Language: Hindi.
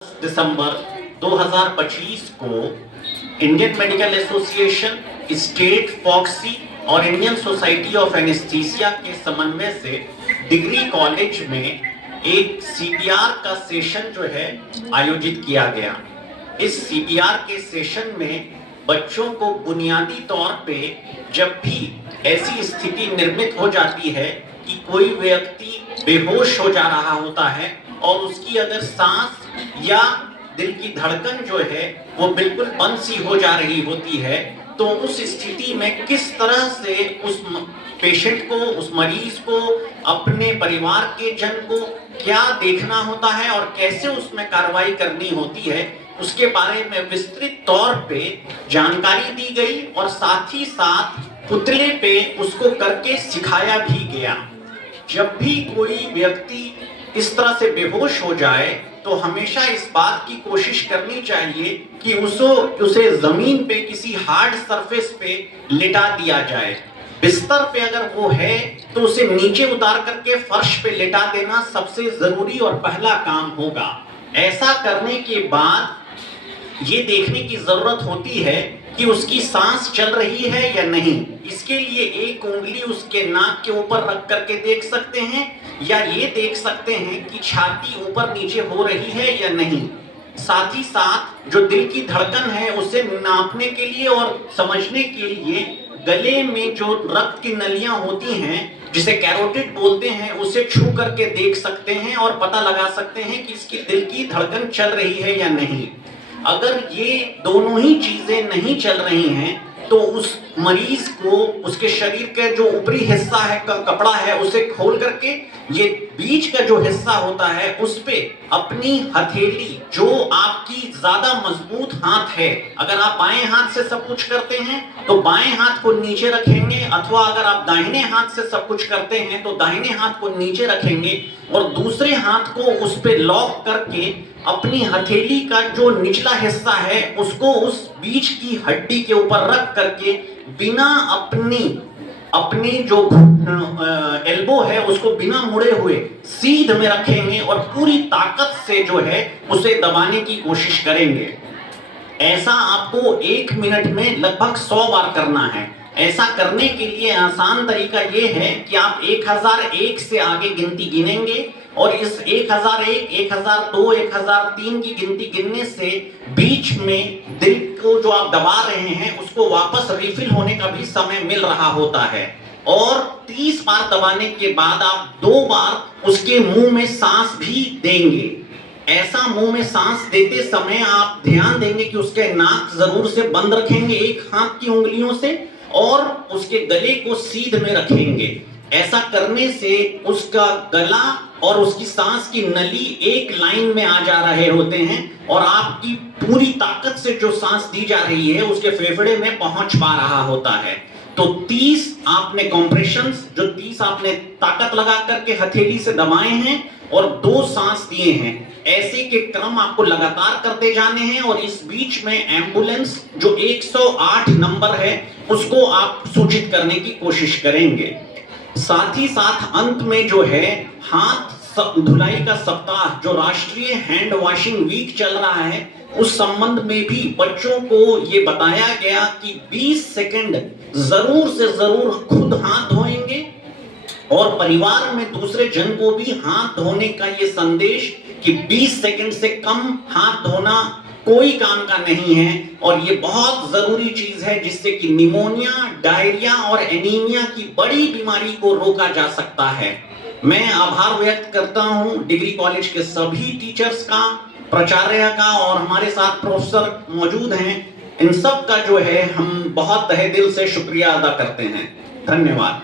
दिसंबर 2025 को इंडियन मेडिकल एसोसिएशन, स्टेट फॉक्सी और इंडियन सोसाइटी ऑफ एनेस्थीसिया के समन्वय से डिग्री कॉलेज में एक सीपीआर का सेशन जो है आयोजित किया गया। इस सीपीआर के सेशन में बच्चों को बुनियादी तौर पे जब भी ऐसी स्थिति निर्मित हो जाती है कि कोई व्यक्ति बेहोश हो जा रहा होता है और उसकी अगर सांस या दिल की धड़कन जो है वो बिल्कुल बंद सी हो जा रही होती है, तो उस स्थिति में किस तरह से उस पेशेंट को, उस मरीज को, अपने परिवार के जन को क्या देखना होता है और कैसे उसमें कार्रवाई करनी होती है, उसके बारे में विस्तृत तौर पे जानकारी दी गई और साथ ही साथ पुतले पे उसको करके सिखाया भी गया। जब भी कोई व्यक्ति इस तरह से बेहोश हो जाए तो हमेशा इस बात की कोशिश करनी चाहिए कि उसे जमीन पे किसी हार्ड सरफेस पे लिटा दिया जाए। बिस्तर पे अगर वो है तो उसे नीचे उतार करके फर्श पे लिटा देना सबसे जरूरी और पहला काम होगा। ऐसा करने के बाद ये देखने की जरूरत होती है कि उसकी सांस चल रही है या नहीं। इसके लिए एक उंगली उसके नाक के ऊपर रख करके देख सकते हैं या ये देख सकते हैं कि छाती ऊपर नीचे हो रही है या नहीं। साथ ही साथ जो दिल की धड़कन है उसे नापने के लिए और समझने के लिए गले में जो रक्त की नलियां होती हैं, जिसे कैरोटिड बोलते हैं, उसे छू करके देख सकते हैं और पता लगा सकते हैं कि इसकी दिल की धड़कन चल रही है या नहीं। अगर ये दोनों ही चीजें नहीं चल रही हैं तो उस मरीज को उसके शरीर के जो ऊपरी हिस्सा है, कपड़ा है, उसे खोल करके ये बीच का जो हिस्सा होता है उस पे अपनी हथेली, जो आपकी ज्यादा मजबूत हाथ है, अगर आप बाएं हाथ से सब कुछ करते हैं तो बाएं हाथ को नीचे रखेंगे, अथवा अगर आप दाहिने हाथ से सब कुछ करते हैं तो दाहिने हाथ को नीचे रखेंगे और दूसरे हाथ को उस पे लॉक करके अपनी हथेली का जो निचला हिस्सा है उसको उस बीच की हड्डी के ऊपर रख करके बिना अपनी जो एल्बो है उसको बिना मुड़े हुए सीध में रखेंगे और पूरी ताकत से जो है उसे दबाने की कोशिश करेंगे। ऐसा आपको 1 मिनट में लगभग 100 बार करना है। ऐसा करने के लिए आसान तरीका ये है कि आप 1001 से आगे गिनती गिनेंगे और इस 1001, 1002, 1003 की गिनती गिनने से बीच में दिल को जो आप दबा रहे हैं उसको वापस रिफिल होने का भी समय मिल रहा होता है। और 30 बार दबाने के बाद आप 2 बार उसके मुंह में सांस भी देंगे। ऐसा मुंह में सांस देते समय आप ध्यान देंगे कि उसके नाक जरूर से बंद रखेंगे एक हाथ की उंगलियों से और उसके गले को सीध में रखेंगे। ऐसा करने से उसका गला और उसकी सांस की नली एक लाइन में आ जा रहे होते हैं और आपकी पूरी ताकत से जो सांस दी जा रही है उसके फेफड़े में पहुंच पा रहा होता है। तो 30 आपने कॉम्प्रेशंस, जो 30 आपने ताकत लगा करके हथेली से दबाए हैं और 2 सांस दिए हैं, ऐसे के क्रम आपको लगातार करते जाने हैं और इस बीच में एम्बुलेंस जो 108 नंबर है उसको आप सूचित करने की कोशिश करेंगे। साथ ही साथ अंत में जो है हाथ धुलाई का सप्ताह, जो राष्ट्रीय हैंड वॉशिंग वीक चल रहा है, उस संबंध में भी बच्चों को ये बताया गया कि 20 सेकंड जरूर से जरूर खुद हाथ धोएंगे और परिवार में दूसरे जन को भी हाथ धोने का ये संदेश कि 20 सेकंड से कम हाथ धोना कोई काम का नहीं है और ये बहुत जरूरी चीज है जिससे कि निमोनिया, डायरिया और एनीमिया की बड़ी बीमारी को रोका जा सकता है। मैं आभार व्यक्त करता हूं डिग्री कॉलेज के सभी टीचर्स का, प्राचार्य का और हमारे साथ प्रोफेसर मौजूद हैं। इन सब का जो है हम बहुत तहे दिल से शुक्रिया अदा करते हैं। धन्यवाद।